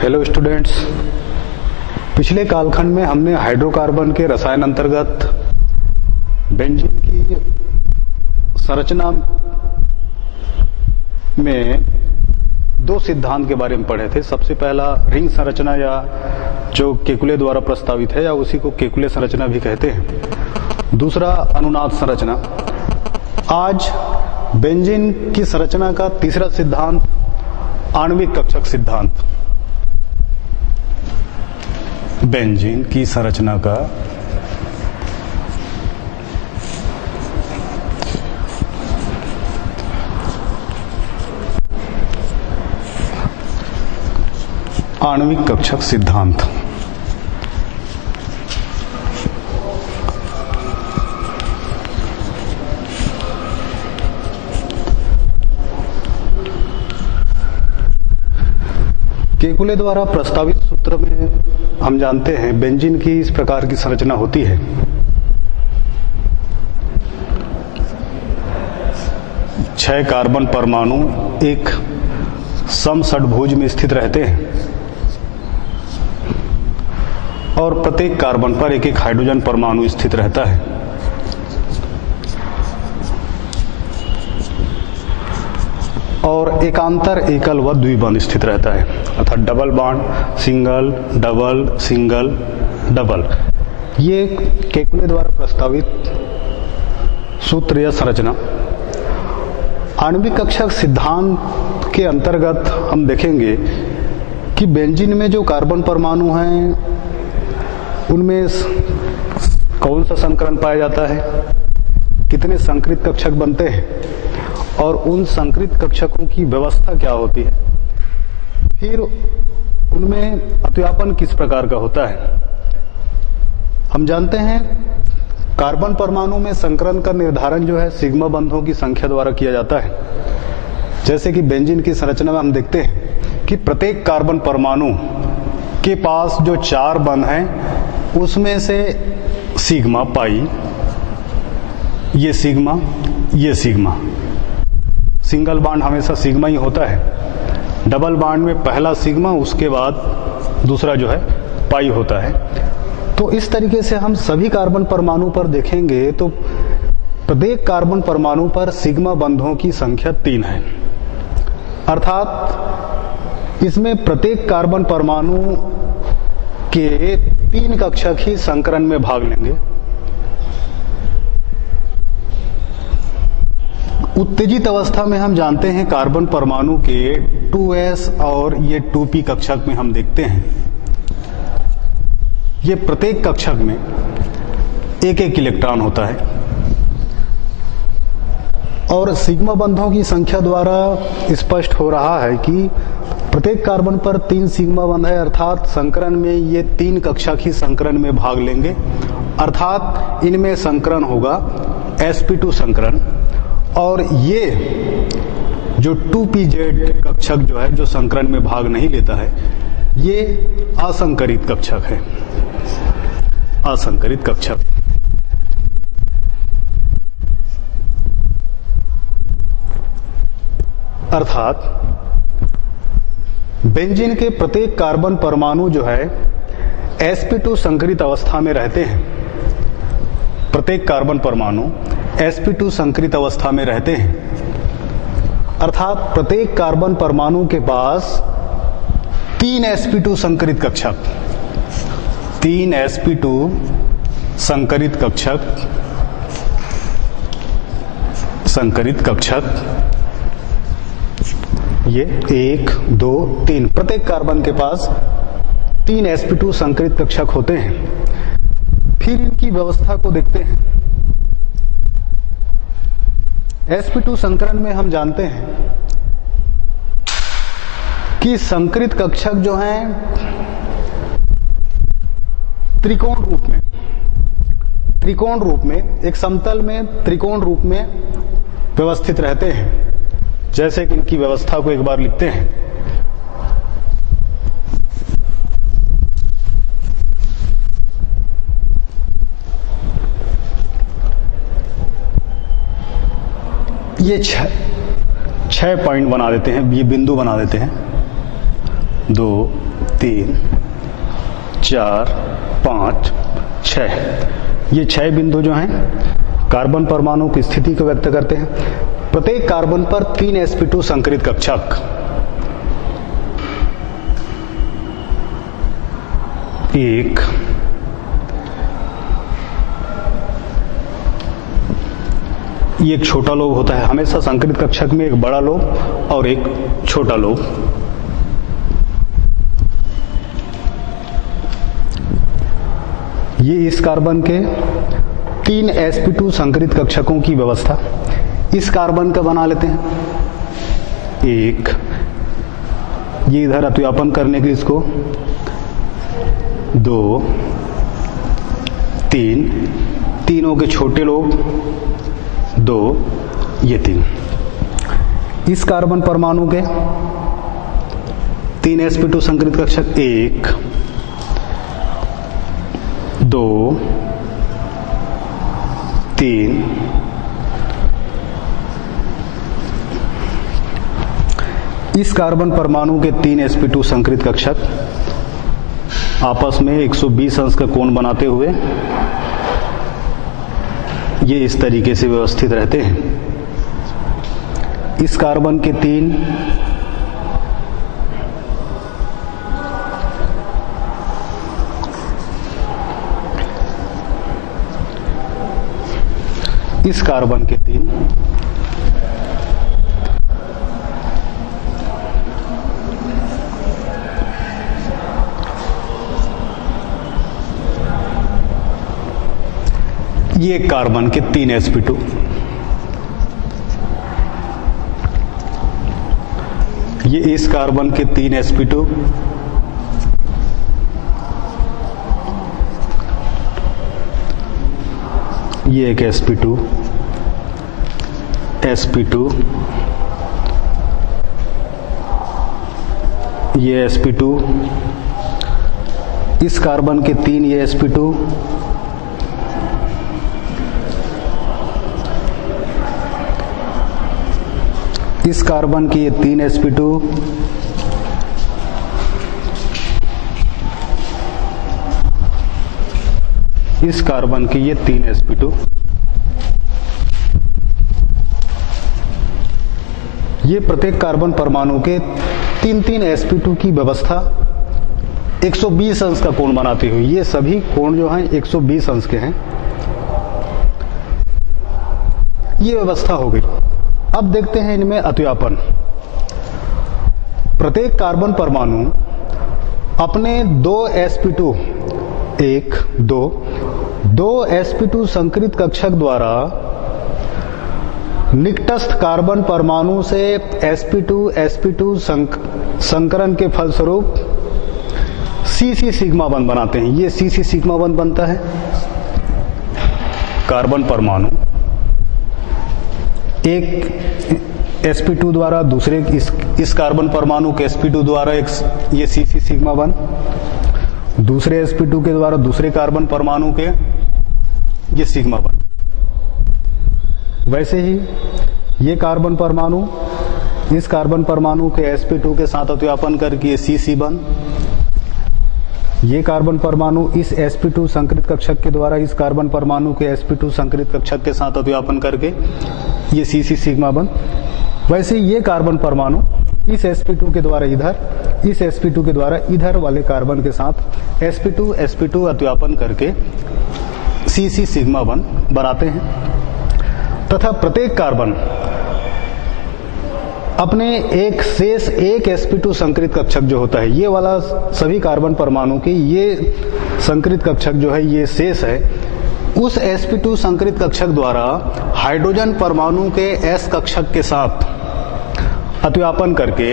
Hello students, पिछले कालखंड में हमने हाइड्रोकार्बन के रसायन अंतर्गत बेंजीन की संरचना में दो सिद्धांत के बारे में पढ़े थे। सबसे पहला रिंग संरचना या जो केकुले द्वारा प्रस्तावित है या उसी को केकुले संरचना भी कहते हैं। दूसरा अनुनाद संरचना। आज बेंजीन की संरचना का तीसरा सिद्धांत आणविक कक्षक सिद्धांत। बेंजीन की संरचना का आणविक कक्षक सिद्धांत। केकुले द्वारा प्रस्तावित सूत्र में हम जानते हैं बेंजीन की इस प्रकार की संरचना होती है। छह कार्बन परमाणु एक समषटभुज में स्थित रहते हैं और प्रत्येक कार्बन पर एक एक हाइड्रोजन परमाणु स्थित रहता है। और एकांतर एकल व द्विबंध स्थित रहता है, अर्थात double bond, single, double, single, double. ये केकुले द्वारा प्रस्तावित सूत्र या संरचना। आणविक कक्षक सिद्धांत के अंतर्गत हम देखेंगे कि बेंजीन में जो कार्बन परमाणु हैं उनमें कौन सा संकरण पाया जाता है, कितने संकृत कक्षक बनते हैं और उन संकृत कक्षकों की व्यवस्था क्या होती है, फिर उनमें अतिव्यापन किस प्रकार का होता है। हम जानते हैं कार्बन परमाणु में संकरण का निर्धारण जो है सिग्मा बंधों की संख्या द्वारा किया जाता है। जैसे कि बेंजीन की संरचना में हम देखते हैं कि प्रत्येक कार्बन परमाणु के पास जो चार बंध हैं उसमें से सिग्मा पाई, ये सिग्मा, ये सिग्मा। सिंगल बॉन्ड हमेशा सिग्मा ही होता है। डबल बॉन्ड में पहला सिग्मा, उसके बाद दूसरा जो है पाई होता है। तो इस तरीके से हम सभी कार्बन परमाणु पर देखेंगे तो प्रत्येक कार्बन परमाणु पर सिग्मा बंधों की संख्या 3 है, अर्थात इसमें प्रत्येक कार्बन परमाणु के 3 कक्षक ही संकरण में भाग लेंगे। उत्तेजित अवस्था में हम जानते हैं कार्बन परमाणु के 2s और ये 2p कक्षक में हम देखते हैं ये प्रत्येक कक्षक में एक एक इलेक्ट्रॉन होता है और सिग्मा बंधों की संख्या द्वारा स्पष्ट हो रहा है कि प्रत्येक कार्बन पर 3 सिग्मा बंध है, अर्थात संकरण में ये 3 कक्षक ही संकरण में भाग लेंगे, अर्थात इनमें संकरण होगा sp2 संकरण। और ये जो 2pz कक्षक जो है जो संकरण में भाग नहीं लेता है ये असंकरित कक्षक है, असंकरित कक्षक। अर्थात बेंजीन के प्रत्येक कार्बन परमाणु जो है sp2 संकरित अवस्था में रहते हैं। प्रत्येक कार्बन परमाणु sp2 संकरित अवस्था में रहते हैं, अर्थात प्रत्येक कार्बन परमाणु के पास 3 sp2 संकरित कक्षक, 3 sp2 संकरित कक्षक, संकरित कक्षक, ये 1, 2, 3 प्रत्येक कार्बन के पास 3 sp2 संकरित कक्षक होते हैं। फिर इनकी व्यवस्था को देखते हैं। sp2 संकरण में हम जानते हैं कि संकरित कक्षक जो हैं त्रिकोण रूप में एक समतल में त्रिकोण रूप में व्यवस्थित रहते हैं। जैसे कि इनकी व्यवस्था को एक बार लिखते हैं। ये 6 पॉइंट बना देते हैं, ये बिंदु बना देते हैं। 2 3, 4, 5, 6। ये 6 बिंदु जो हैं कार्बन परमाणु की स्थिति को व्यक्त करते हैं। प्रत्येक कार्बन पर 3 sp2 संकरित कक्षक, एक, ये एक छोटा लोब होता है। हमेशा संकरित कक्षक में एक बड़ा लोब और एक छोटा लोब। ये इस कार्बन के 3 sp2 संकरित कक्षकों की व्यवस्था इस कार्बन का बना लेते हैं। एक, ये इधर अतिव्यापन करने के लिए इसको 2, 3, तीनों के छोटे लोब 2, ये 3। इस कार्बन परमाणु के 3 sp2 संकरित कक्षक 1, 2, 3, इस कार्बन परमाणु के 3 sp2 संकरित कक्षक आपस में 120 अंश का कोण बनाते हुए ये इस तरीके से व्यवस्थित रहते हैं। इस कार्बन के 3 इस कार्बन के 3 ये कार्बन के 3 sp2, ये इस कार्बन के 3 sp2, ये एक sp2, sp2, ये sp2, इस कार्बन के 3 ये sp2, इस कार्बन की ये 3 sp2, इस कार्बन की ये 3 sp2। ये प्रत्येक कार्बन परमाणु के 3 sp2 की व्यवस्था 120 अंश का कोण बनाती हुई, ये सभी कोण जो हैं 120 अंश के हैं। ये व्यवस्था हो गई। अब देखते हैं इनमें अतिव्यापन। प्रत्येक कार्बन परमाणु अपने 2 sp2, 1, 2 sp2 संकरित कक्षक द्वारा निकटस्थ कार्बन परमाणु से sp2 संकरण के फलस्वरूप cc सिग्मा बंध बनाते हैं। ये cc सिग्मा बंध बनता है। कार्बन परमाणु एक sp2 द्वारा दूसरे इस कार्बन परमाणु के sp2 द्वारा एक ये cc सिग्मा बंध, दूसरे sp2 के द्वारा दूसरे कार्बन परमाणु के ये सिग्मा बंध। वैसे ही ये कार्बन परमाणु इस कार्बन परमाणु के sp2 के साथ अतिव्यापन करके ये cc बंध, ये कार्बन परमाणु इस sp2 संकरित कक्षक के द्वारा इस कार्बन परमाणु के sp2 संकरित कक्षक के साथ अतिव्यापन करके ये cc सिग्मा बंध। वैसे ये कार्बन परमाणु इस sp2 के द्वारा इधर, इस sp2 के द्वारा इधर वाले कार्बन के साथ sp2 अतिव्यापन करके cc सिग्मा बंध बनाते हैं। तथा प्रत्येक कार्बन अपने एक शेष एक sp2 संकरित कक्षक जो होता है, ये वाला सभी कार्बन परमाणु की ये संकरित कक्षक जो है ये शेष है, उस sp2 संकरित कक्षक द्वारा हाइड्रोजन परमाणु के s कक्षक के साथ अतिव्यापन करके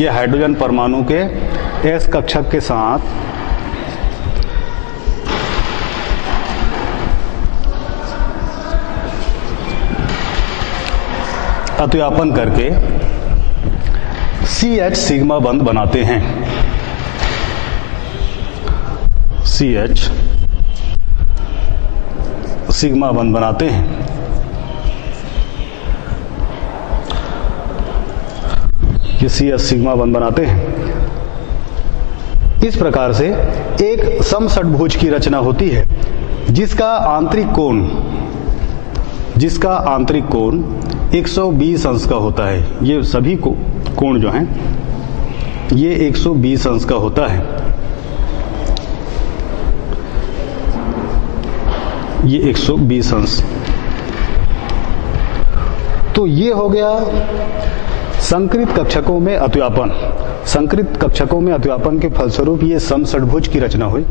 ये हाइड्रोजन परमाणु के s कक्षक के साथ अतिव्यापन करके CH सिग्मा बंध बनाते हैं। CH सिग्मा बंध बनाते हैं। ये CH सिग्मा बंध बनाते हैं। इस प्रकार से एक समषटभुज की रचना होती है जिसका आंतरिक कोण 120 अंश का होता है। ये सभी कोण जो हैं ये 120 अंश का होता है। ये 120 अंश। तो ये हो गया संकृत कक्षकों में अतिव्यापन। संकृत कक्षकों में अतिव्यापन के फलस्वरूप ये समषटभुज की रचना हुई।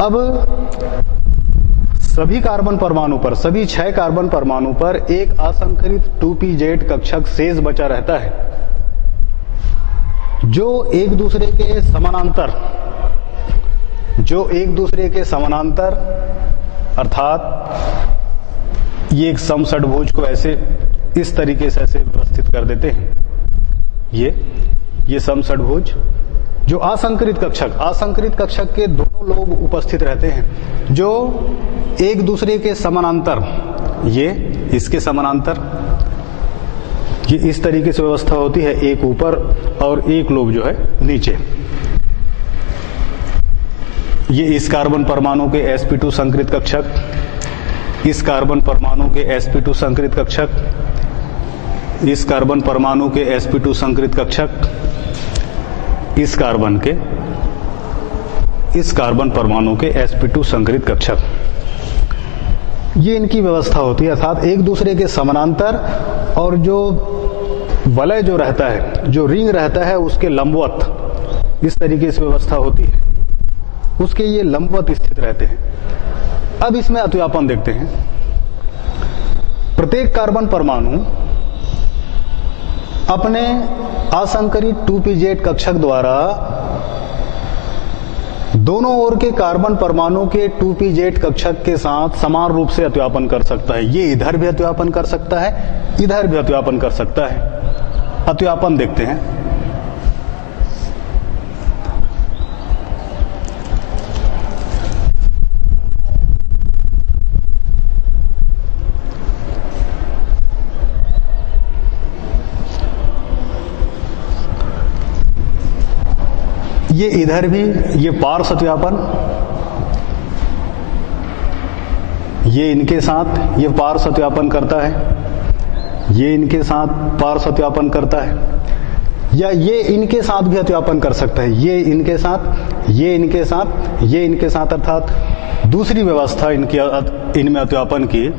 अब सभी कार्बन परमाणु पर, सभी 6 कार्बन परमाणु पर एक असंकृत 2pz कक्षक शेष बचा रहता है जो एक दूसरे के समानांतर अर्थात ये एक समषटभुज को ऐसे इस तरीके से ऐसे व्यवस्थित कर देते हैं। ये समषटभुज जो असंकृत कक्षक के दोनों लोब उपस्थित रहते हैं जो एक दूसरे के समानांतर, ये इसके समानांतर, ये इस तरीके से व्यवस्था होती है, एक ऊपर और एक लोब जो है नीचे। ये इस कार्बन परमाणु के sp2 संकृत कक्षक, इस कार्बन परमाणु के sp2 संकृत कक्षक, इस कार्बन परमाणु के sp2 संकृत कक्षक, इस कार्बन परमाणु के sp2 संकृत कक्षक। ये इनकी व्यवस्था होती है अर्थात एक दूसरे के समानांतर और जो वलय जो रहता है, जो रिंग रहता है उसके लंबवत इस तरीके से व्यवस्था होती है, उसके ये लंबवत स्थित रहते हैं। अब इसमें अतिव्यापन देखते हैं। प्रत्येक कार्बन परमाणु अपने असंकरित 2pz कक्षक द्वारा दोनों ओर के कार्बन परमाणु के 2pz कक्षक के साथ समान रूप से अतिव्यापन कर सकता है। ये इधर भी अतिव्यापन कर सकता है, इधर भी अतिव्यापन कर सकता है। अतिव्यापन देखते हैं। ये इधर भी ये पार्श्व अतिव्यापन, ये इनके साथ ये पार्श्व अतिव्यापन करता है, ये इनके साथ पार्श्व अतिव्यापन करता है, या ये इनके साथ भी अतिव्यापन कर सकता है, ये इनके साथ, ये इनके साथ, ये इनके साथ, अर्थात दूसरी व्यवस्था इनमें अतिव्यापन की।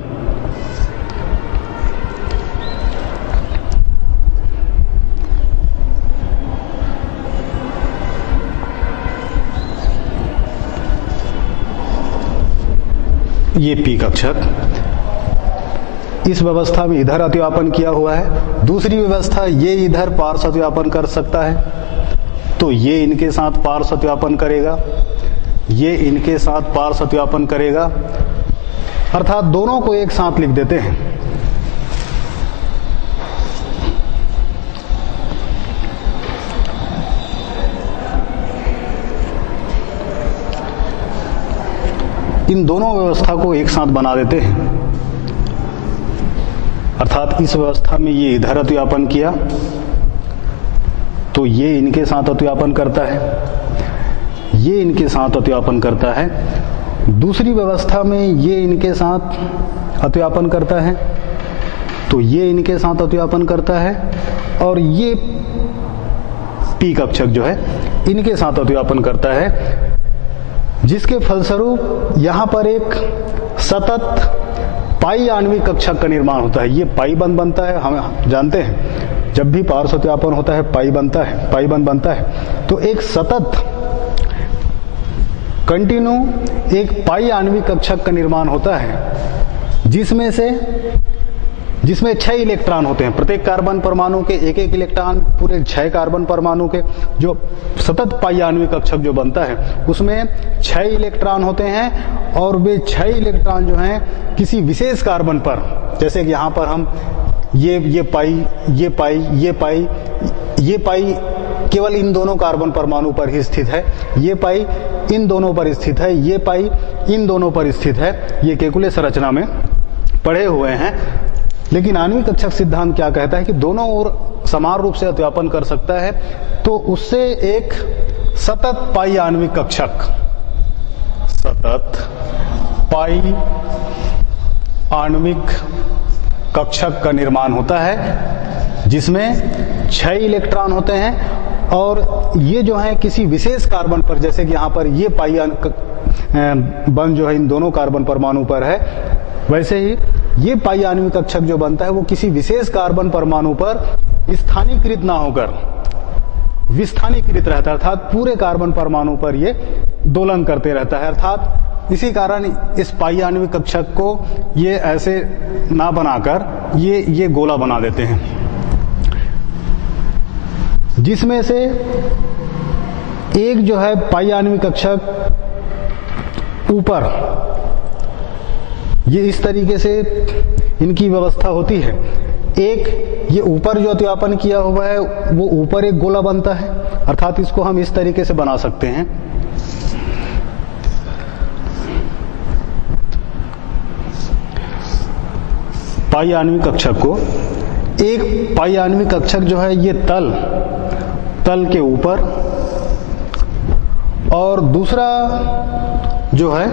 ये पी कक्षक, इस व्यवस्था में इधर अतिव्यापन किया हुआ है। दूसरी व्यवस्था ये इधर पार्श्व अतिव्यापन कर सकता है, तो ये इनके साथ पार्श्व अतिव्यापन करेगा, ये इनके साथ पार्श्व अतिव्यापन करेगा, अर्थात दोनों को एक साथ लिख देते हैं। इन दोनों व्यवस्था को एक साथ बना देते हैं, अर्थात इस व्यवस्था में ये इधर अतिव्यापन किया तो ये इनके साथ अतिव्यापन करता है, ये इनके साथ अतिव्यापन करता है। दूसरी व्यवस्था में ये इनके साथ अतिव्यापन करता है तो ये इनके साथ अतिव्यापन करता है, और ये पी कक्षक जो है इनके साथ अतिव्यापन करता है, जिसके फलस्वरूप यहां पर एक सतत पाई आणविक कक्षक का निर्माण होता है। ये पाई बंध बनता है, हम जानते हैं जब भी पार्श्व अतिव्यापन होता है पाई बनता है, पाई बंध बनता है। तो एक सतत कंटिन्यू एक पाई आणविक कक्षक का निर्माण होता है जिसमें 6 इलेक्ट्रॉन होते हैं। प्रत्येक कार्बन परमाणु के एक एक इलेक्ट्रॉन, पूरे 6 कार्बन परमाणु के जो सतत पाई आणविक कक्षक जो बनता है उसमें 6 इलेक्ट्रॉन होते हैं, और वे 6 इलेक्ट्रॉन जो हैं किसी विशेष कार्बन पर, जैसे कि यहाँ पर हम ये पाई केवल इन दोनों कार्बन परमाणु पर ही स्थित है, ये पाई इन दोनों पर स्थित है, ये पाई इन दोनों पर स्थित है। ये केकुले संरचना में पढ़े हुए हैं। लेकिन आणविक कक्षक सिद्धांत क्या कहता है कि दोनों ओर समान रूप से अतिव्यापन कर सकता है, तो उससे एक सतत पाई आणविक कक्षक, सतत पाई आणविक कक्षक का निर्माण होता है जिसमें 6 इलेक्ट्रॉन होते हैं और ये जो है किसी विशेष कार्बन पर, जैसे कि यहाँ पर ये पाई बंध जो है इन दोनों कार्बन परमाणु पर है, वैसे ही ये पाई आणविक कक्षक जो बनता है वो किसी विशेष कार्बन परमाणु पर स्थानीकृत ना होकर विस्थानीकृत रहता है, अर्थात पूरे कार्बन परमाणु पर ये दोलन करते रहता है। अर्थात इसी कारण इस पाई आणविक कक्षक को ये ऐसे ना बनाकर ये गोला बना देते हैं, जिसमें से एक जो है पाई आणविक कक्षक ऊपर ये इस तरीके से इनकी व्यवस्था होती है। एक ये ऊपर जो अतिव्यापन किया हुआ है वो ऊपर एक गोला बनता है, अर्थात इसको हम इस तरीके से बना सकते हैं। पाई आणविक कक्षक को, एक पाई आणविक कक्षक जो है ये तल के ऊपर और दूसरा जो है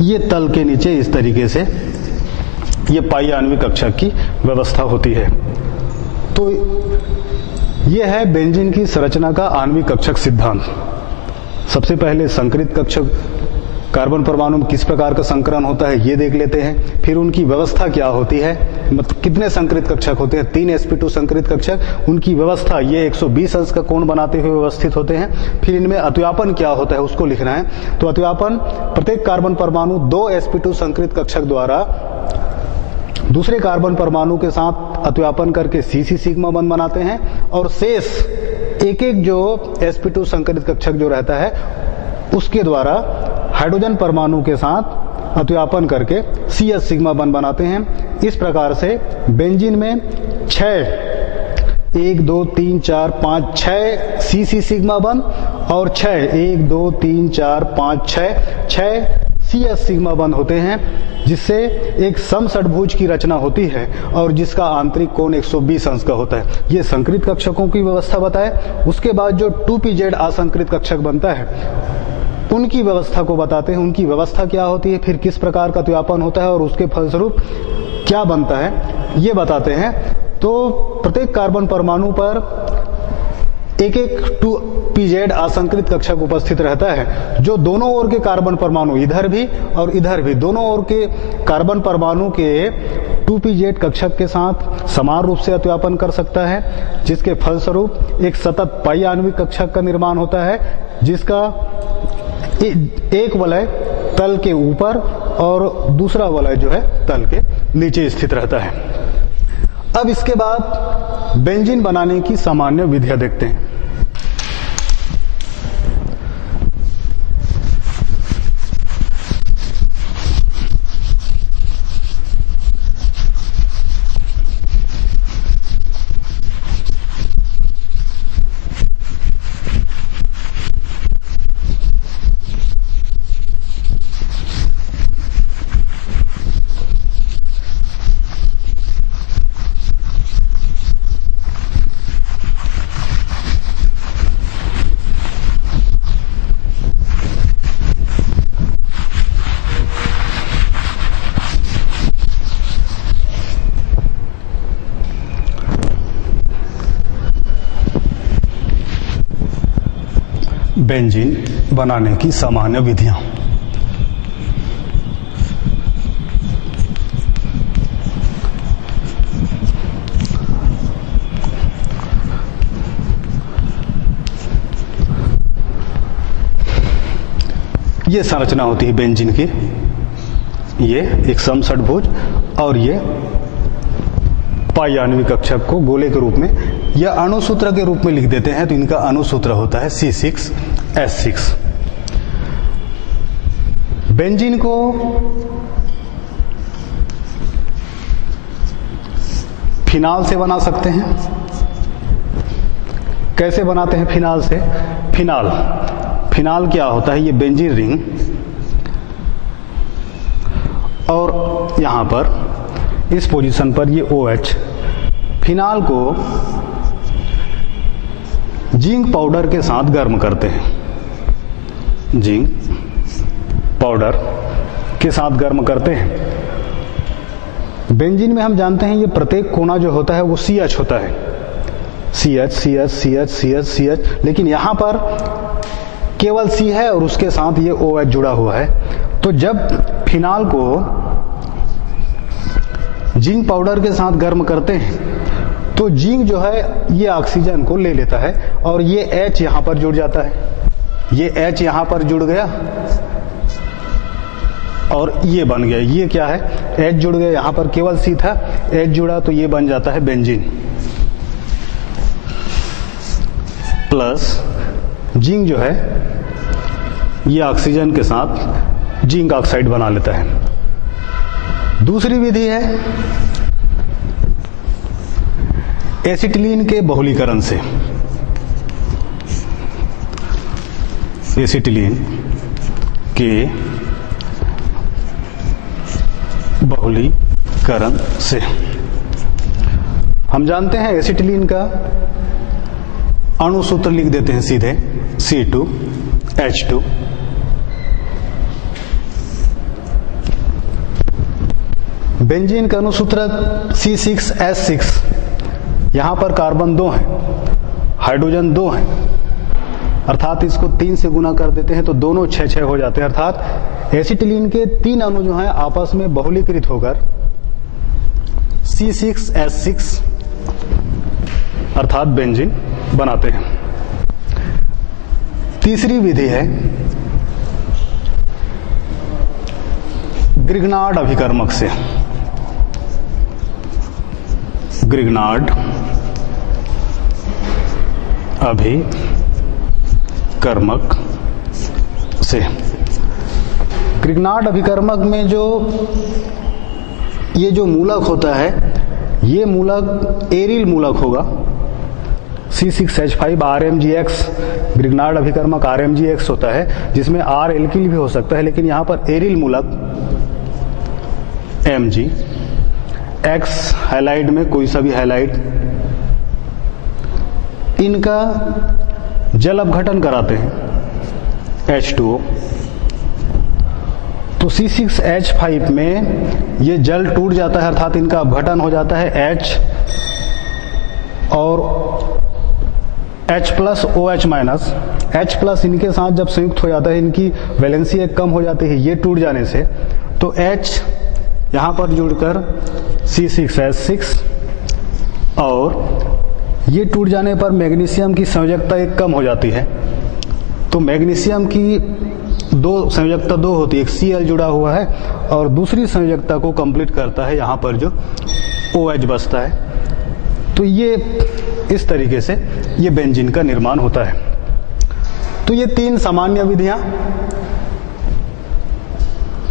ये तल के नीचे इस तरीके से ये पाई आणविक कक्षक की व्यवस्था होती है। तो ये है बेंजीन की संरचना का आणविक कक्षक सिद्धांत। सबसे पहले संकरित कक्षक कार्बन परमाणु में किस प्रकार का संकरण होता है ये देख लेते हैं, फिर उनकी व्यवस्था क्या होती है, मतलब कितने संकरित कक्षक होते हैं, 3 sp2 संकरित कक्षक, उनकी व्यवस्था ये 120 अंश का कोण बनाते हुए व्यवस्थित होते हैं। फिर इनमें अतिव्यापन क्या होता है उसको लिखना है। तो अतिव्यापन प्रत्येक कार्बन परमाणु 2 sp2 संकरित कक्षक द्वारा दूसरे कार्बन परमाणु के साथ अतिव्यापन करके CC सिग्मा बंध बनाते हैं और शेष एक जो sp2 संकरित कक्षक जो रहता है उसके द्वारा हाइड्रोजन परमाणु के साथ अतिव्यापन करके CS सिग्मा बंध बनाते हैं। इस प्रकार से बेंजीन में 1 2 3 4 5 6 CC सिग्मा बंध और 1 2 3 4 5 6 CS सिग्मा बंध होते हैं, जिससे एक समषटभुज की रचना होती है और जिसका आंतरिक कोण 120 अंश का होता है। ये संकरित कक्षकों की व्यवस्था बताए। उसके बाद जो 2pz असंकरित कक्षक बनता है उनकी व्यवस्था को बताते हैं, उनकी व्यवस्था क्या होती है, फिर किस प्रकार का अतिव्यापन होता है और उसके फलस्वरूप क्या बनता है ये बताते हैं। तो प्रत्येक कार्बन परमाणु पर एक 2pz असंकरित कक्षक उपस्थित रहता है, जो दोनों ओर के कार्बन परमाणु इधर भी और इधर भी दोनों ओर के कार्बन परमाणु के 2pz कक्षक के साथ समान रूप से अतिव्यापन कर सकता है, जिसके फलस्वरूप एक सतत पाई आणविक कक्षक का निर्माण होता है, जिसका एक वलय तल के ऊपर और दूसरा वलय जो है तल के नीचे स्थित रहता है। अब इसके बाद बेंजीन बनाने की सामान्य विधियां देखते हैं। बेंजीन बनाने की सामान्य विधियां। ये संरचना होती है बेंजीन की, ये एक समषटभुज और ये पाई आणविक कक्षक को गोले के रूप में या अणुसूत्र के रूप में लिख देते हैं, तो इनका अणुसूत्र होता है C6H6। बेंजीन को फिनाल से बना सकते हैं। कैसे बनाते हैं फिनाल से? फिनाल क्या होता है? ये बेंजीन रिंग और यहां पर इस पोजीशन पर ये OH, फिनाल को जिंक पाउडर के साथ गर्म करते हैं। जिंक पाउडर के साथ गर्म करते हैं। बेंजीन में हम जानते हैं ये प्रत्येक कोना जो होता है वो CH होता है, CH CH CH CH CH, लेकिन यहां पर केवल C है और उसके साथ ये OH जुड़ा हुआ है। तो जब फिनाल को जिंक पाउडर के साथ गर्म करते हैं तो जिंक जो है ये ऑक्सीजन को ले लेता है और ये H यहां पर जुड़ जाता है, ये H यहां पर जुड़ गया और ये बन गया। ये क्या है, H जुड़ गया, यहां पर केवल C था, H जुड़ा तो ये बन जाता है बेंजीन। प्लस जिंक जो है ये ऑक्सीजन के साथ जिंक ऑक्साइड बना लेता है। दूसरी विधि है एसिटिलीन के बहुलीकरण से। एसिटिलीन के बहुलीकरण से हम जानते हैं एसिटिलीन का अणु सूत्र लिख देते हैं सीधे, C2H2। बेंजीन का अणुसूत्र C6H6। यहां पर कार्बन 2 है, हाइड्रोजन 2 है, अर्थात इसको 3 से गुना कर देते हैं तो दोनों 6-6 हो जाते हैं। अर्थात एसिटिलीन के 3 अणु जो हैं आपस में बहुलीकृत होकर C6H6 अर्थात बेंजीन बनाते हैं। तीसरी विधि है ग्रिग्नार्ड अभिकर्मक से। ग्रिग्नार्ड अभिकर्मक से। ग्रिग्नार्ड अभिकर्मक में ये जो मूलक होता है ये मूलक एरिल मूलक होगा, C6H5 RMgX। ग्रिग्नार्ड अभिकर्मक RMgX होता है जिसमें R एल्किल भी हो सकता है, लेकिन यहां पर एरिल मूलक Mg। X हैलाइड में कोई सा भी हैलाइड, इनका जल अपघटन कराते हैं H2O। तो C6H5 में ये जल टूट जाता है, अर्थात इनका अपघटन हो जाता है H और H+OH-। H+ इनके साथ जब संयुक्त हो जाता है, इनकी वैलेंसी एक कम हो जाती है, ये टूट जाने से तो H यहां पर जुड़कर C6H6 और ये टूट जाने पर मैग्नीशियम की संयोजकता एक कम हो जाती है। तो मैग्नीशियम की संयोजकता 2 होती है, एक Cl जुड़ा हुआ है और दूसरी संयोजकता को कंप्लीट करता है यहां पर जो OH बचता है। तो ये इस तरीके से ये बेंजीन का निर्माण होता है। तो ये 3 सामान्य विधियां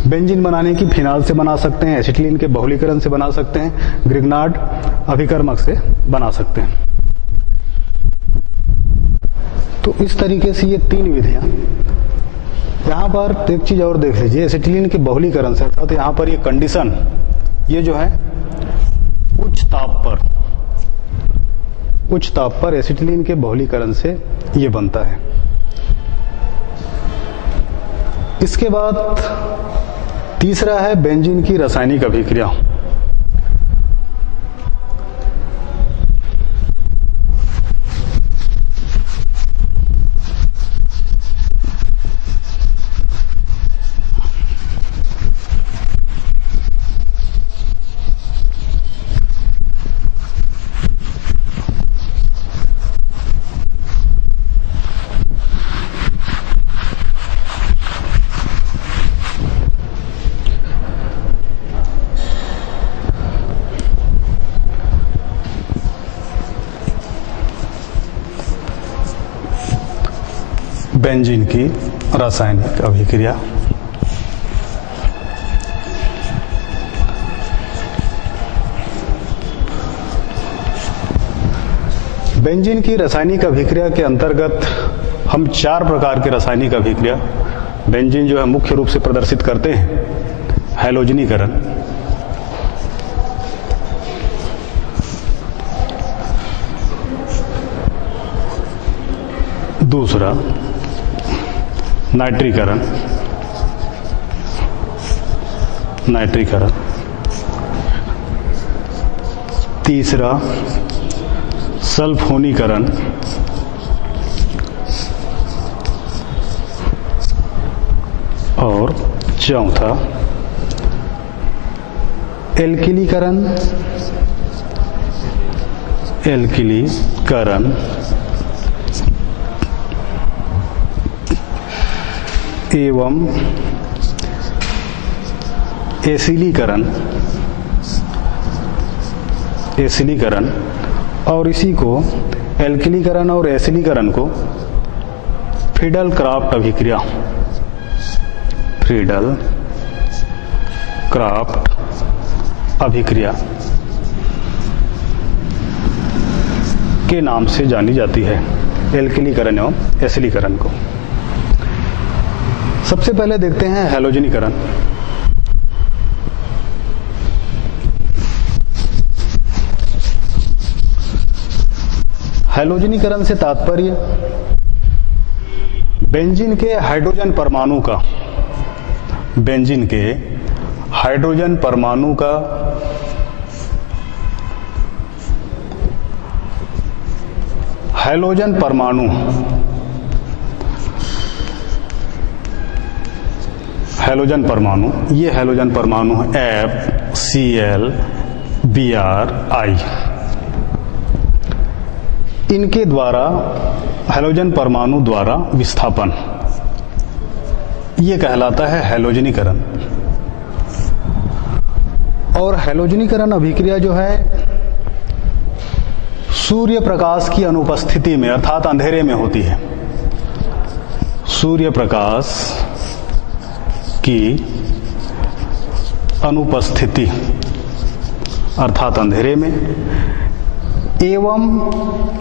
बेंजीन बनाने की फिनाल से बना सकते हैं, एसिटिलीन के बहुलीकरण से बना सकते हैं, ग्रिग्नार्ड अभिकर्मक से बना सकते हैं। तो इस तरीके से ये 3 विधियां। यहां पर एक चीज और देख लीजिए, एसिटिलीन के बहुलीकरण से अर्थात यहां पर ये कंडीशन, ये जो है उच्च ताप पर एसिटिलीन के बहुलीकरण से ये बनता है। इसके बाद तीसरा है बेंजीन की रासायनिक अभिक्रिया। बेंजीन की रासायनिक अभिक्रिया। बेंजीन की रासायनिक अभिक्रिया के अंतर्गत हम 4 प्रकार के रासायनिक अभिक्रिया बेंजीन जो है मुख्य रूप से प्रदर्शित करते हैं। हैलोजनीकरण, दूसरा नाइट्रीकरण, नाइट्रीकरण। तीसरा सल्फोनीकरण, और चौथा एल्किलीकरण, एल्किलीकरण एवं एसिलीकरण, एसिलीकरण। और इसी को एल्किलीकरण और एसिलीकरण को फ्रीडल क्राफ्ट अभिक्रिया, फ्रीडल क्राफ्ट अभिक्रिया के नाम से जानी जाती है, एल्किलीकरण एवं एसिलीकरण को। सबसे पहले देखते हैं हैलोजनीकरण। हैलोजनीकरण से तात्पर्य बेंजीन के हाइड्रोजन परमाणु का, बेंजीन के हाइड्रोजन परमाणु का हैलोजन परमाणु, हैलोजन परमाणु, ये हैलोजन परमाणु है FCl Br I, इनके द्वारा हैलोजन परमाणु द्वारा विस्थापन, ये कहलाता है हैलोजनीकरण। और हैलोजनीकरण अभिक्रिया जो है सूर्य प्रकाश की अनुपस्थिति में अर्थात अंधेरे में होती है। सूर्य प्रकाश की अनुपस्थिति अर्थात अंधेरे में एवं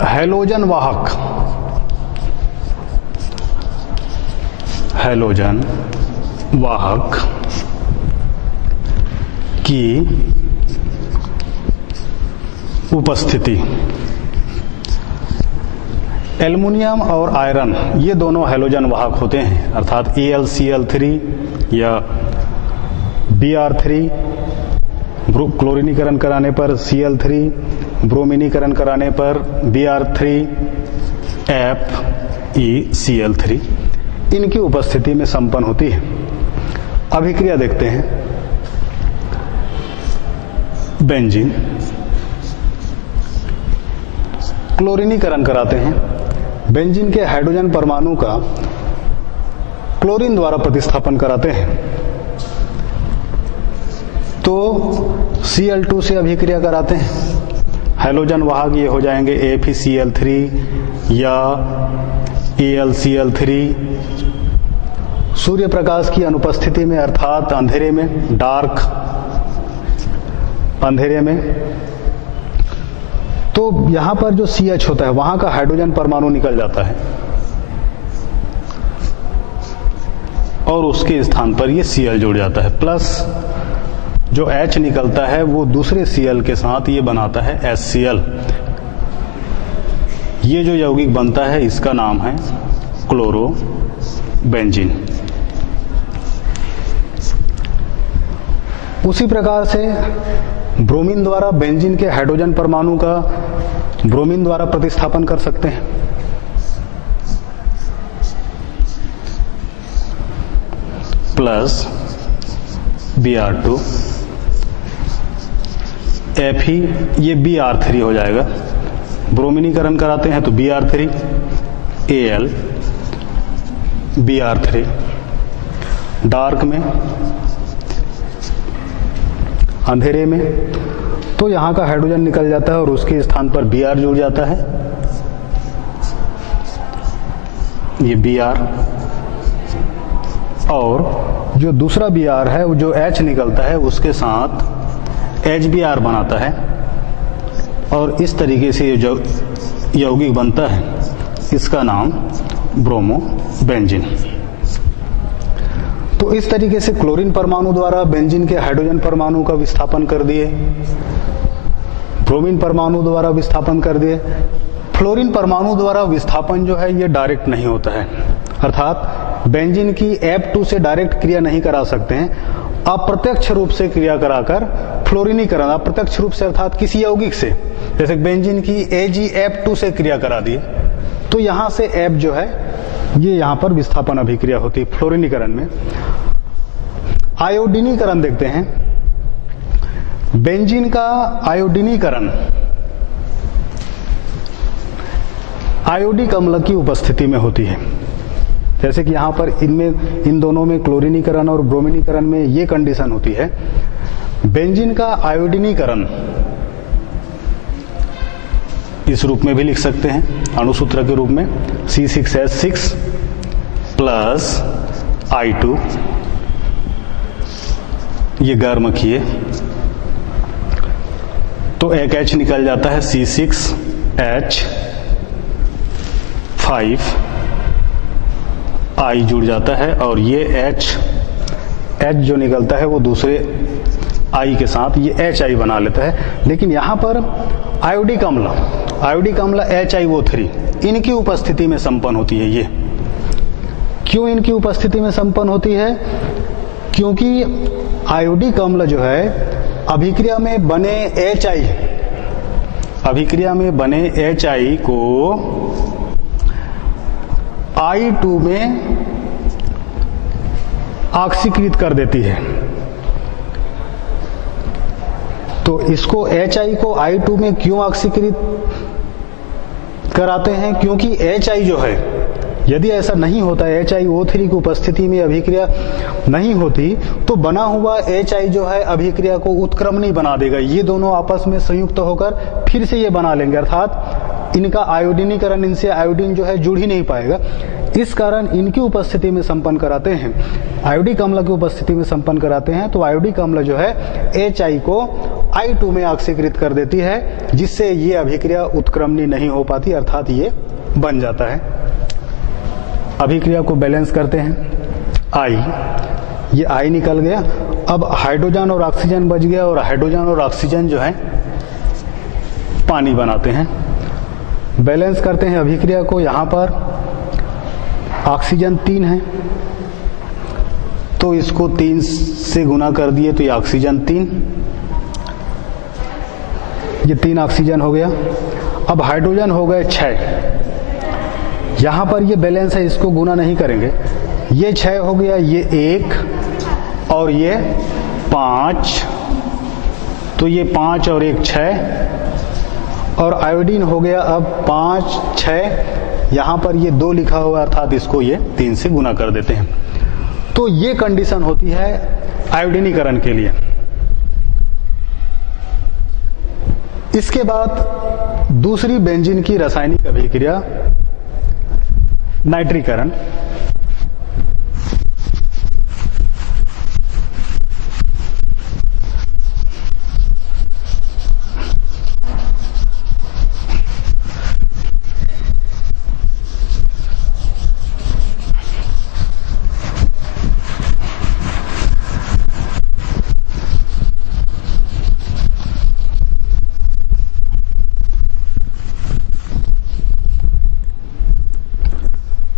हैलोजन वाहक, हैलोजन वाहक की उपस्थिति। एल्युमिनियम और आयरन ये दोनों हैलोजन वाहक होते हैं अर्थात AlCl3 या Br3, क्लोरीनीकरण कराने पर Cl3, ब्रोमीनीकरण कराने पर Br3 FeCl3, इनकी उपस्थिति में संपन्न होती है। अभिक्रिया देखते हैं। बेंजीन क्लोरीनीकरण कराते हैं, बेंजीन के हाइड्रोजन परमाणु का क्लोरीन द्वारा प्रतिस्थापन कराते हैं, तो Cl2 से अभिक्रिया कराते हैं। हैलोजन वाहक ये हो जाएंगे FeCl3 या AlCl3। सूर्य प्रकाश की अनुपस्थिति में अर्थात अंधेरे में, डार्क अंधेरे में, तो यहां पर जो CH होता है वहां का हाइड्रोजन परमाणु निकल जाता है और उसके स्थान पर ये Cl जुड़ जाता है, प्लस जो H निकलता है वो दूसरे Cl के साथ ये बनाता है HCl। ये जो यौगिक बनता है इसका नाम है क्लोरोबेंजीन। उसी प्रकार से ब्रोमीन द्वारा बेंजीन के हाइड्रोजन परमाणु का ब्रोमीन द्वारा प्रतिस्थापन कर सकते हैं। प्लस Br2 Fe, ये Br3 हो जाएगा। ब्रोमीनीकरण कराते हैं तो Br3 Al Br3, डार्क में अंधेरे में, तो यहां का हाइड्रोजन निकल जाता है और उसके स्थान पर Br जुड़ जाता है, ये Br, और जो दूसरा Br है वो जो H निकलता है उसके साथ HBr बनाता है और इस तरीके से ये जो यौगिक बनता है इसका नाम ब्रोमोबेंजीन। तो इस तरीके से क्लोरीन परमाणु द्वारा बेंजीन के हाइड्रोजन परमाणु का विस्थापन कर दिए, ब्रोमीन परमाणु द्वारा विस्थापन कर दिए। फ्लोरीन परमाणु द्वारा विस्थापन जो है ये डायरेक्ट नहीं होता है, अर्थात बेंजीन की F2 से डायरेक्ट क्रिया नहीं करा सकते हैं, अप्रत्यक्ष रूप से क्रिया कराकर फ्लोरीनीकरण, अप्रत्यक्ष रूप से अर्थात किसी यौगिक से, जैसे बेंजीन की AgF2 से क्रिया करा दी, तो यहां से F जो है ये यहां पर विस्थापन अभिक्रिया होती है फ्लोरीनीकरण में। आयोडीनीकरण देखते हैं। बेंजीन का आयोडीनीकरण आयोडिक अम्ल की उपस्थिति में होती है। जैसे कि यहां पर इनमें, इन दोनों में क्लोरीनीकरण और ब्रोमीनीकरण में ये कंडीशन होती है। बेंजीन का आयोडीनीकरण इस रूप में भी लिख सकते हैं, अणुसूत्र के रूप में C6H6 प्लस I2, ये गर्म किए तो एक H निकल जाता है, C6H5, I जुड़ जाता है और ये H जो निकलता है वो दूसरे I के साथ ये HI बना लेता है। लेकिन यहां पर आयोडिक अम्ल HiO3 इनकी उपस्थिति में संपन्न होती है। ये क्यों इनकी उपस्थिति में संपन्न होती है? क्योंकि आयोडिक अम्ल जो है अभिक्रिया में बने HI को I2 में ऑक्सीकृत कर देती है। तो इसको HI को I2 में क्यों ऑक्सीकृत कराते हैं? क्योंकि HI जो है, यदि ऐसा नहीं होता, HiO3 की उपस्थिति में अभिक्रिया नहीं होती, तो बना हुआ HI जो है अभिक्रिया को उत्क्रमणी बना देगा। ये दोनों आपस में संयुक्त होकर फिर से ये बना लेंगे, अर्थात इनका आयोडीनीकरण, इनसे आयोडीन जो है जुड़ ही नहीं पाएगा। इस कारण इनकी उपस्थिति में संपन्न कराते हैं, आयोडिक अम्ल की उपस्थिति में संपन्न कराते हैं। तो आयोडिक अम्ल जो है HI को I2 में ऑक्सीकृत कर देती है, जिससे ये अभिक्रिया उत्क्रमणी नहीं हो पाती, अर्थात ये बन जाता है। अभिक्रिया को बैलेंस करते हैं, ये I निकल गया। अब हाइड्रोजन और ऑक्सीजन बच गया, और हाइड्रोजन और ऑक्सीजन जो है पानी बनाते हैं। बैलेंस करते हैं अभिक्रिया को। यहां पर ऑक्सीजन 3 है, तो इसको 3 से गुना कर दिए तो ये ऑक्सीजन 3, ये 3 ऑक्सीजन हो गया। अब हाइड्रोजन हो गए 6, यहां पर ये बैलेंस है, इसको गुना नहीं करेंगे। ये 6 हो गया, ये 1 और ये 5, तो ये 5 और 1 6, और आयोडीन हो गया अब 5 6, यहां पर ये 2 लिखा हुआ है, अर्थात इसको ये 3 से गुना कर देते हैं। तो ये कंडीशन होती है आयोडीनीकरण के लिए। इसके बाद दूसरी बेंजीन की रासायनिक अभिक्रिया नाइट्रीकरण।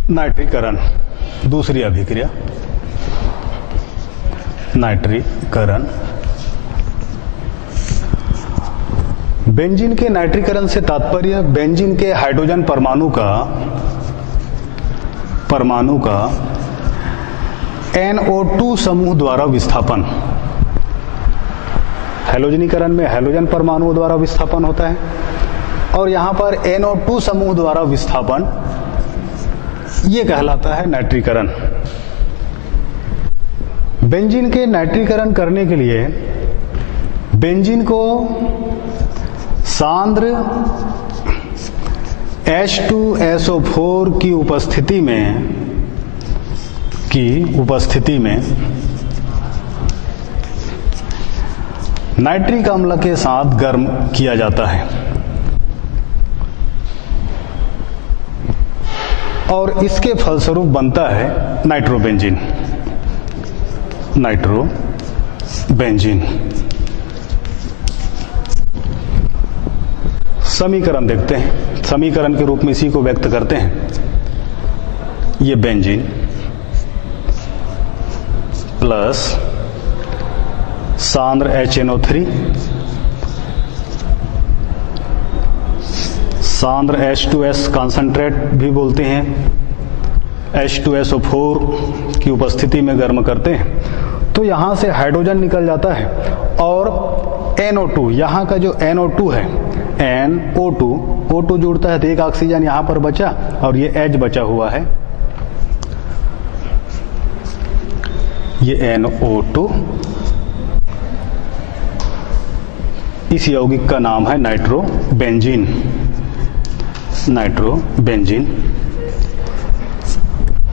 नाइट्रीकरण दूसरी अभिक्रिया, नाइट्रीकरण। बेंजीन के नाइट्रीकरण से तात्पर्य बेंजीन के हाइड्रोजन परमाणु का NO2 समूह द्वारा विस्थापन। हैलोजनीकरण में हैलोजन परमाणुओं द्वारा विस्थापन होता है, और यहां पर NO2 समूह द्वारा विस्थापन, ये कहलाता है नाइट्रीकरण। बेंजीन के नाइट्रीकरण करने के लिए बेंजीन को सांद्र H2SO4 की उपस्थिति में नाइट्रिक अम्ल के साथ गर्म किया जाता है, और इसके फलस्वरूप बनता है नाइट्रोबेंजीन। समीकरण देखते हैं, समीकरण के रूप में इसी को व्यक्त करते हैं। ये बेंजीन प्लस सांद्र HNO3 सांद्र H2S कॉन्सेंट्रेट भी बोलते हैं, H2SO4 की उपस्थिति में गर्म करते हैं तो यहां से हाइड्रोजन निकल जाता है और NO2, यहां का जो NO2 है O2 जुड़ता है तो एक ऑक्सीजन यहां पर बचा और ये H बचा हुआ है, ये NO2, इस यौगिक का नाम है नाइट्रोबेंजीन।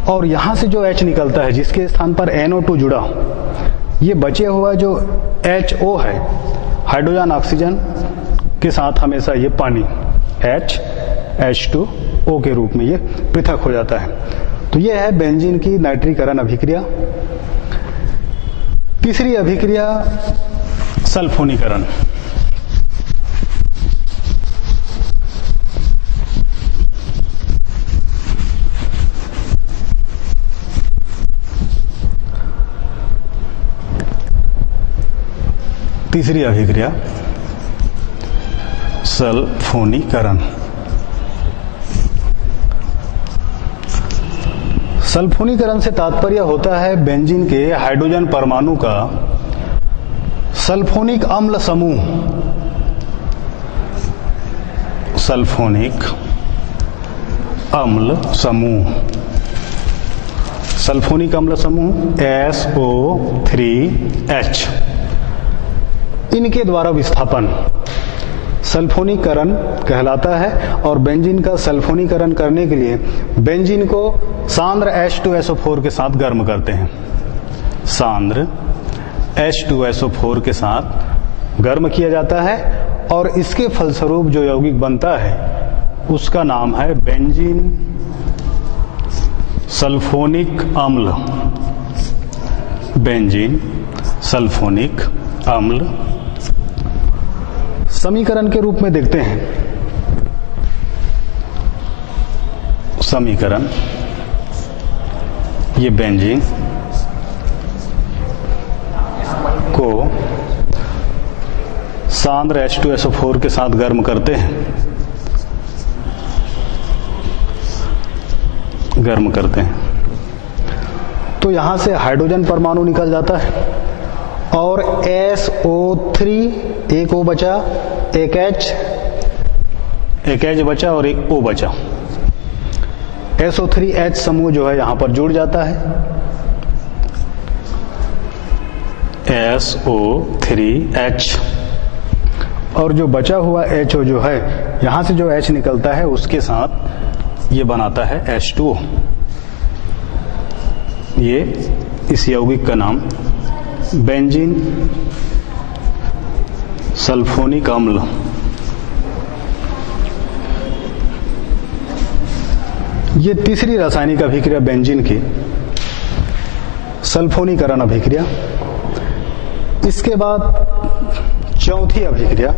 और यहां से जो H निकलता है जिसके स्थान पर NO2 जुड़ा, ये बचे हुआ जो HO है, हाइड्रोजन ऑक्सीजन के साथ हमेशा ये पानी H2O के रूप में ये पृथक हो जाता है। तो ये है बेंजीन की नाइट्रीकरण अभिक्रिया। तीसरी अभिक्रिया सल्फोनीकरण। तीसरी अभिक्रिया सल्फोनीकरण। सल्फोनीकरण से तात्पर्य होता है बेंजीन के हाइड्रोजन परमाणु का सल्फोनिक अम्ल समूह, सल्फोनिक अम्ल समूह, सल्फोनिक अम्ल समूह SO3H, इनके द्वारा विस्थापन सल्फोनीकरण कहलाता है। और बेंजीन का सल्फोनीकरण करने के लिए बेंजीन को सांद्र H2SO4 के साथ गर्म करते हैं, सांद्र H2SO4 के साथ गर्म किया जाता है और इसके फलस्वरूप जो यौगिक बनता है उसका नाम है बेंजीन सल्फोनिक अम्ल, बेंजीन सल्फोनिक अम्ल। समीकरण के रूप में देखते हैं, समीकरण, ये बेंजीन को सांद्र H2SO4 के साथ गर्म करते हैं, तो यहां से हाइड्रोजन परमाणु निकल जाता है और SO3, एक O बचा, एक H बचा और एक O बचा। SO3H समूह जो है यहां पर जुड़ जाता है, SO3H, और जो बचा हुआ HO जो है यहां से जो H निकलता है उसके साथ ये बनाता है H2O। ये इस यौगिक का नाम बेंजीन सल्फोनिक अम्ल। ये तीसरी रासायनिक अभिक्रिया बेंजीन की सल्फोनीकरण अभिक्रिया। इसके बाद चौथी अभिक्रिया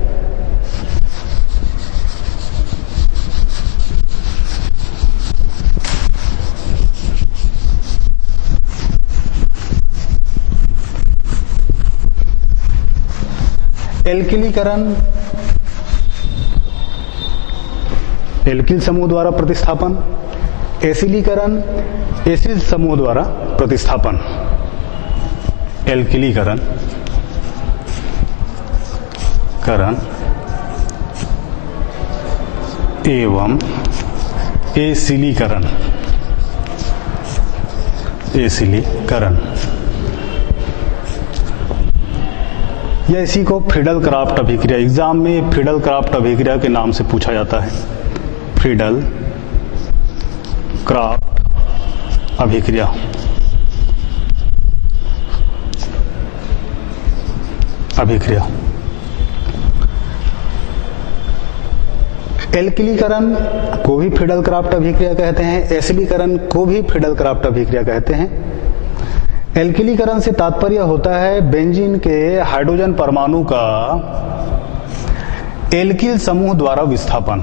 एल्किलीकरण, एल्किल समूह द्वारा प्रतिस्थापन, एसिलीकरण, एसिल समूह द्वारा प्रतिस्थापन। एल्किलीकरण एवं एसिलीकरण, या इसी को फ्रीडल क्राफ्ट अभिक्रिया, एग्जाम में फ्रीडल क्राफ्ट अभिक्रिया के नाम से पूछा जाता है। फ्रीडल क्राफ्ट अभिक्रिया। एल्किलीकरण को भी फ्रीडल क्राफ्ट अभिक्रिया कहते हैं, एसिलीकरण को भी फ्रीडल क्राफ्ट अभिक्रिया कहते हैं। एल्किलीकरण से तात्पर्य होता है बेंजीन के हाइड्रोजन परमाणु का एल्किल समूह द्वारा विस्थापन,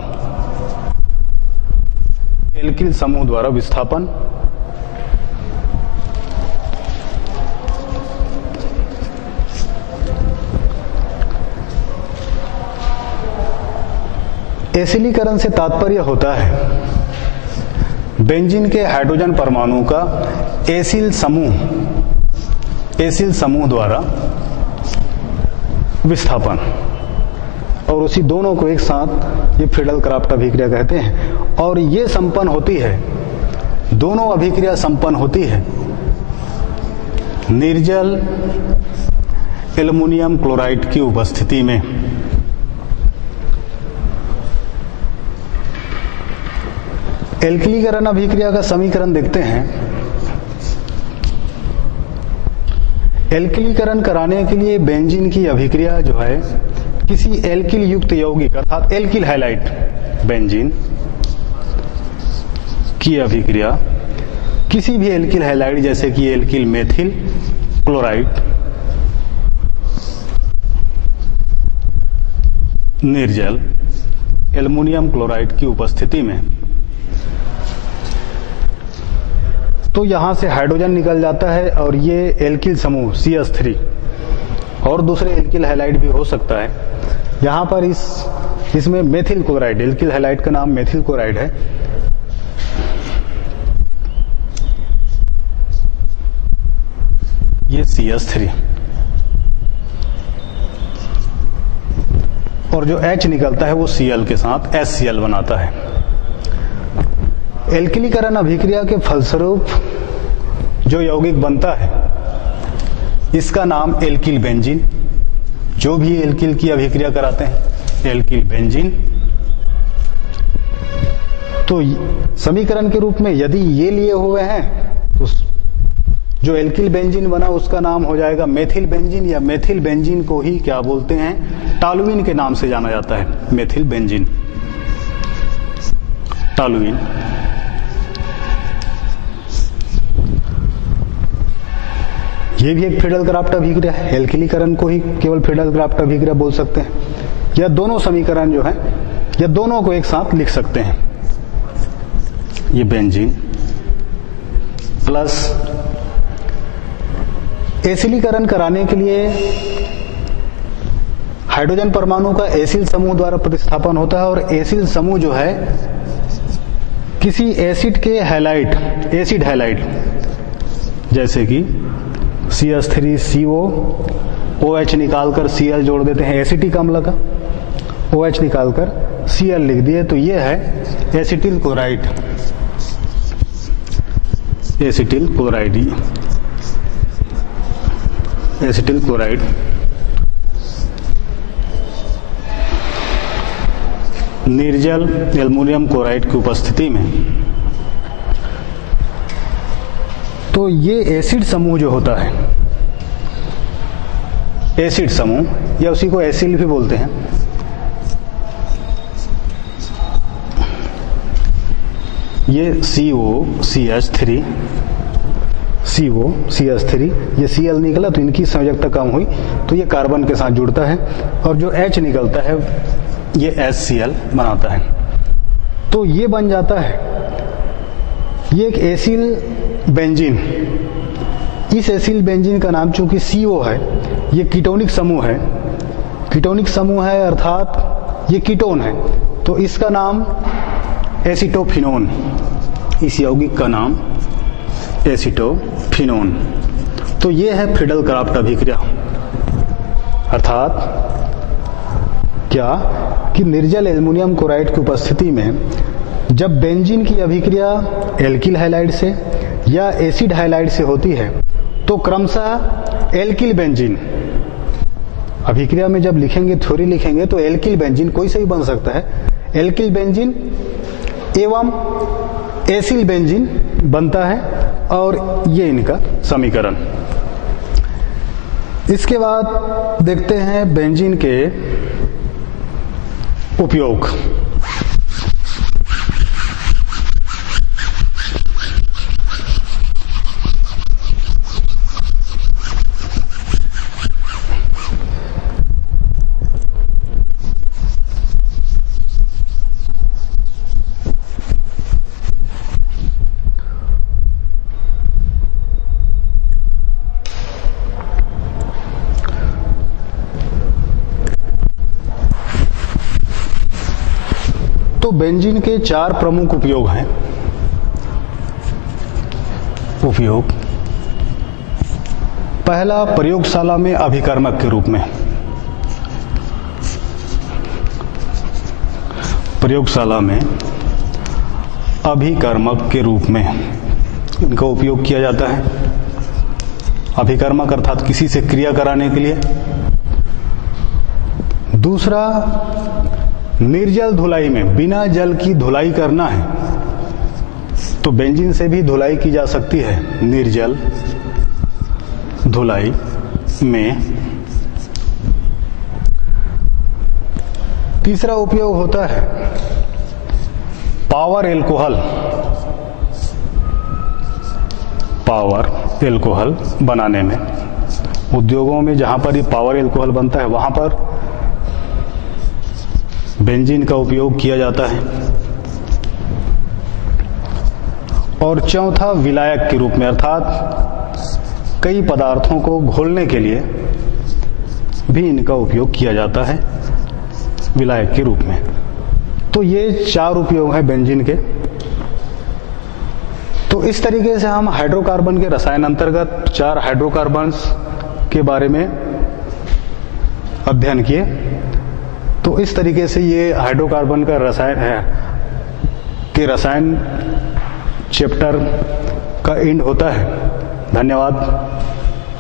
एसिलीकरण से तात्पर्य होता है बेंजीन के हाइड्रोजन परमाणु का एसिल समूह द्वारा विस्थापन, और उसी दोनों को एक साथ ये फ्रीडल-क्राफ्ट अभिक्रिया कहते हैं। और ये संपन्न होती है, दोनों अभिक्रिया संपन्न होती है निर्जल एल्युमिनियम क्लोराइड की उपस्थिति में। एल्किलीकरण अभिक्रिया का समीकरण देखते हैं। एल्किलीकरण कराने के लिए बेंजीन की अभिक्रिया जो है किसी एल्किल युक्त यौगिक अर्थात एल्किल हैलाइड बेंजीन की अभिक्रिया किसी भी एल्किल हैलाइड जैसे कि एल्किल मेथिल क्लोराइड निर्जल एल्युमिनियम क्लोराइड की उपस्थिति में, तो यहां से हाइड्रोजन निकल जाता है और ये एल्किल समूह CH3 और दूसरे एल्किल हैलाइड भी हो सकता है। यहां पर इसमें मेथिल क्लोराइड, एल्किल हैलाइड का नाम मेथिल क्लोराइड है, ये CH3 और जो H निकलता है वो Cl के साथ HCl बनाता है। एल्किलीकरण अभिक्रिया के फलस्वरूप जो यौगिक बनता है इसका नाम एल्किल बेंजीन, जो भी एल्किल की अभिक्रिया कराते हैं एल्किल बेंजीन। तो समीकरण के रूप में यदि ये लिए हुए हैं तो जो एल्किल बेंजीन बना उसका नाम हो जाएगा मेथिल बेंजीन, या मेथिल बेंजीन को ही क्या बोलते हैं टॉलुइन के नाम से जाना जाता है, मेथिल बेंजीन, टॉलुइन। ये भी एक फ्रीडल-क्राफ्ट अभिक्रिया है, एल्किलीकरण को ही केवल फ्रीडल-क्राफ्ट अभिक्रिया बोल सकते हैं। या दोनों समीकरण जो है या दोनों को एक साथ लिख सकते हैं, ये बेंजीन प्लस एसिलीकरण कराने के लिए हाइड्रोजन परमाणु का एसिल समूह द्वारा प्रतिस्थापन होता है, और एसिल समूह जो है किसी एसिड के हैलाइड, एसिड हैलाइड जैसे कि CH3CO OH निकालकर Cl जोड़ देते हैं, एसिटिक अम्ल का OH निकालकर Cl लिख दिए, तो ये है acetyl chloride, acetyl chloride, acetyl chloride निर्जल एल्युमिनियम क्लोराइड की उपस्थिति में। तो ये एसिड समूह जो होता है, एसिड समूह या उसी को एसिल भी बोलते हैं, ये COCH3 ये Cl निकला तो इनकी संयोजकता कम हुई तो ये कार्बन के साथ जुड़ता है, और जो H निकलता है ये HCl बनाता है। तो ये बन जाता है, ये एक एसिल बेंजीन। इस एसिल बेंजीन का नाम चूंकि CO है, ये कीटोनिक समूह है, कीटोनिक समूह है अर्थात ये कीटोन है, तो इसका नाम एसिटोफिनोन, इस यौगिक का नाम एसिटोफिनोन। तो ये है फ्रीडल-क्राफ्ट अभिक्रिया, अर्थात क्या कि निर्जल एल्युमिनियम क्लोराइड की उपस्थिति में जब बेंजीन की अभिक्रिया एल्किल हैलाइड से या एसिड हैलाइड से होती है तो क्रमशः एल्किल बेंजीन अभिक्रिया में जब लिखेंगे, थ्योरी लिखेंगे तो एल्किल बेंजीन कोई से भी बन सकता है, एल्किल बेंजीन एवं एसिल बेंजीन बनता है, और ये इनका समीकरण। इसके बाद देखते हैं बेंजीन के उपयोग। तो बेंजीन के 4 प्रमुख उपयोग हैं। पहला, प्रयोगशाला में अभिकर्मक के रूप में। प्रयोगशाला में अभिकर्मक के रूप में इनका उपयोग किया जाता है। अभिकर्मक अर्थात किसी से क्रिया कराने के लिए। दूसरा, निर्जल धुलाई में, बिना जल की धुलाई करना है तो बेंजीन से भी धुलाई की जा सकती है निर्जल धुलाई में। तीसरा उपयोग होता है पावर एल्कोहल बनाने में। उद्योगों में जहां पर ये पावर एल्कोहल बनता है वहां पर बेंजीन का उपयोग किया जाता है। और चौथा, विलायक के रूप में, अर्थात कई पदार्थों को घोलने के लिए भी इनका उपयोग किया जाता है विलायक के रूप में। तो ये 4 उपयोग हैं बेंजीन के। तो इस तरीके से हम हाइड्रोकार्बन के रसायन अंतर्गत 4 हाइड्रोकार्बन्स के बारे में अध्ययन किए। तो इस तरीके से ये हाइड्रोकार्बन का रसायन है कि रसायन चैप्टर का एंड होता है। धन्यवाद।